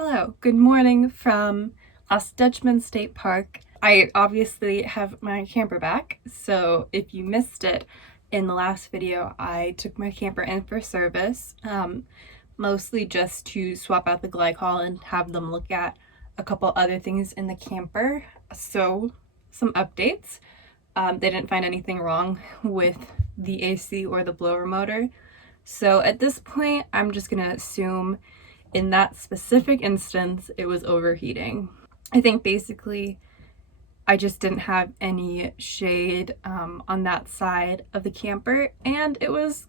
Hello, good morning from Dutchman State Park. I obviously have my camper back, so if you missed it in the last video, I took my camper in for service, mostly just to swap out the glycol and have them look at a couple other things in the camper. So some updates. They didn't find anything wrong with the AC or the blower motor. So at this point, I'm just gonna assume in that specific instance, it was overheating. I think basically I just didn't have any shade on that side of the camper, and it was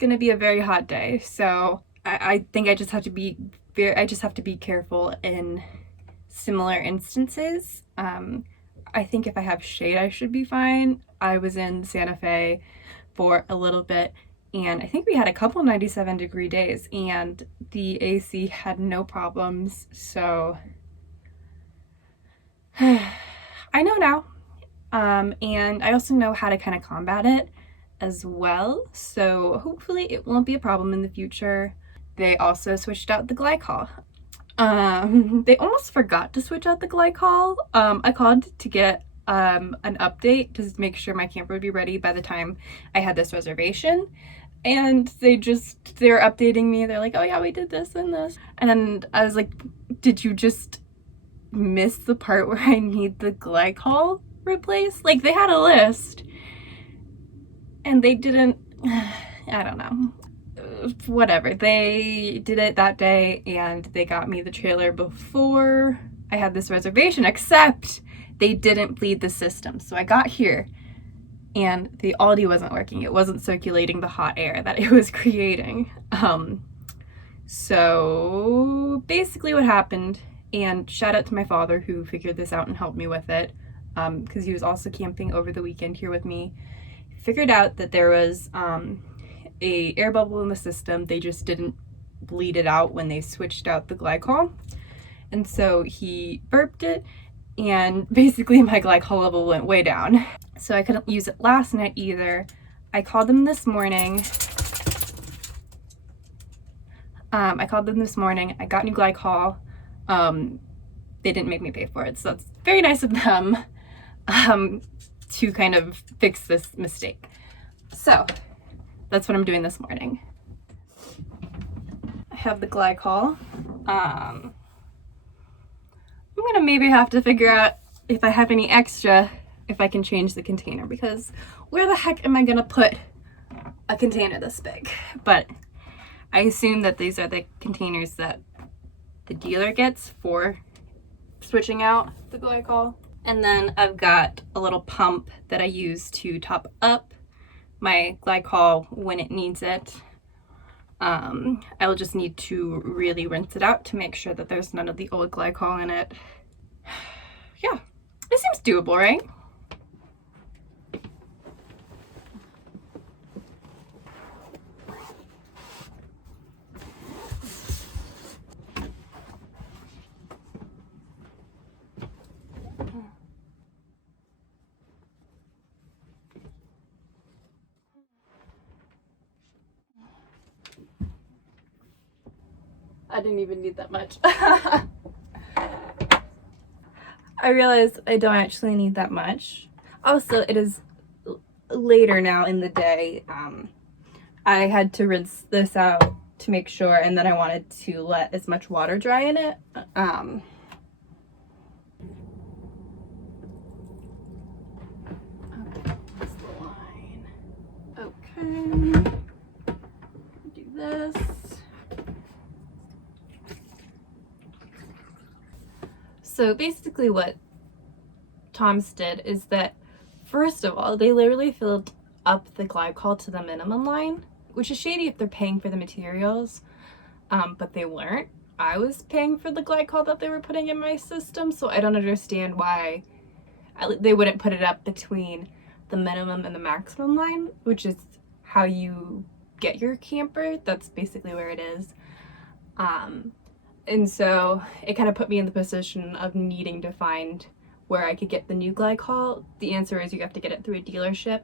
gonna be a very hot day. So I think I just have to be careful in similar instances. I think if I have shade, I should be fine. I was in Santa Fe for a little bit, and I think we had a couple 97-degree days, and the AC had no problems, so I know now. And I also know how to kind of combat it as well, so hopefully it won't be a problem in the future. They also switched out the glycol. They almost forgot to switch out the glycol. I called to get an update to make sure my camper would be ready by the time I had this reservation. And they were updating me. They're like, oh yeah, we did this and this. And I was like, did you just miss the part where I need the glycol replaced? Like, they had a list and they didn't, I don't know. Whatever. They did it that day and they got me the trailer before I had this reservation, except they didn't bleed the system. So I got here and the Aldi wasn't working. It wasn't circulating the hot air that it was creating. So basically what happened, and shout out to my father who figured this out and helped me with it, because he was also camping over the weekend here with me. Figured out that there was a air bubble in the system. They just didn't bleed it out when they switched out the glycol. And so he burped it, and basically my glycol level went way down. So I couldn't use it last night either. I called them this morning. I got new glycol. They didn't make me pay for it, so that's very nice of them to kind of fix this mistake. So that's what I'm doing this morning. I have the glycol. I'm gonna maybe have to figure out if I have any extra, if I can change the container, because where the heck am I gonna put a container this big? But I assume that these are the containers that the dealer gets for switching out the glycol. And then I've got a little pump that I use to top up my glycol when it needs it. I'll just need to really rinse it out to make sure that there's none of the old glycol in it. Yeah, it seems doable, right? I didn't even need that much. I realized I don't actually need that much. Also, it is later now in the day. I had to rinse this out to make sure, and then I wanted to let as much water dry in it. Okay, that's the line. Okay, do this. So basically what Tom's did is that, first of all, they literally filled up the glycol to the minimum line, which is shady if they're paying for the materials, but they weren't. I was paying for the glycol that they were putting in my system, so I don't understand why they wouldn't put it up between the minimum and the maximum line, which is how you get your camper. That's basically where it is. And so it kind of put me in the position of needing to find where I could get the new glycol. The answer is you have to get it through a dealership,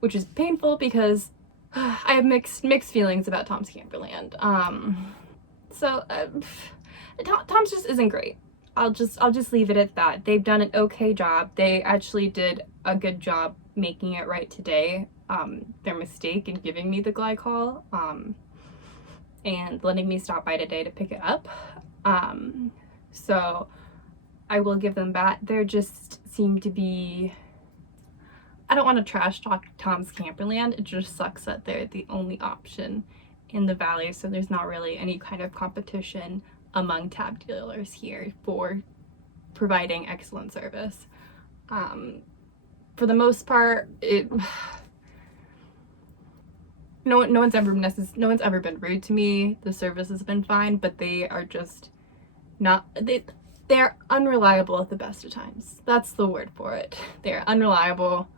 which is painful because I have mixed feelings about Tom's Camperland. So Tom's just isn't great. I'll just leave it at that. They've done an okay job. They actually did a good job making it right today. Their mistake in giving me the glycol and letting me stop by today to pick it up. So I will give them that. There just seem to be, I don't want to trash talk Tom's Camperland. It just sucks that they're the only option in the valley, so there's not really any kind of competition among tab dealers here for providing excellent service. For the most part, no one's ever been rude to me. The service has been fine, but they are just not, they're unreliable at the best of times. That's the word for it. They're unreliable.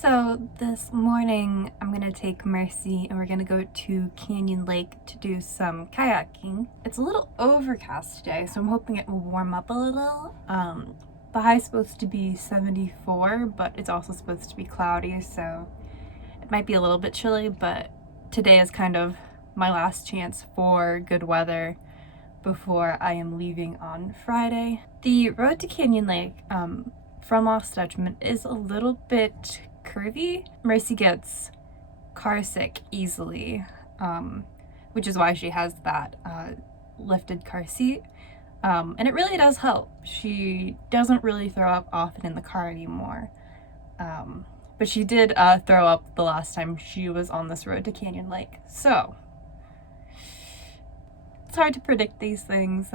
So this morning I'm gonna take Mercy and we're gonna go to Canyon Lake to do some kayaking. It's a little overcast today, so I'm hoping it will warm up a little. The high's supposed to be 74, but it's also supposed to be cloudy, so it might be a little bit chilly, but today is kind of my last chance for good weather before I am leaving on Friday. The road to Canyon Lake from Lost Dutchman is a little bit curvy. Mercy gets car sick easily, which is why she has that lifted car seat, and it really does help. She doesn't really throw up often in the car anymore, but she did throw up the last time she was on this road to Canyon Lake, so it's hard to predict these things.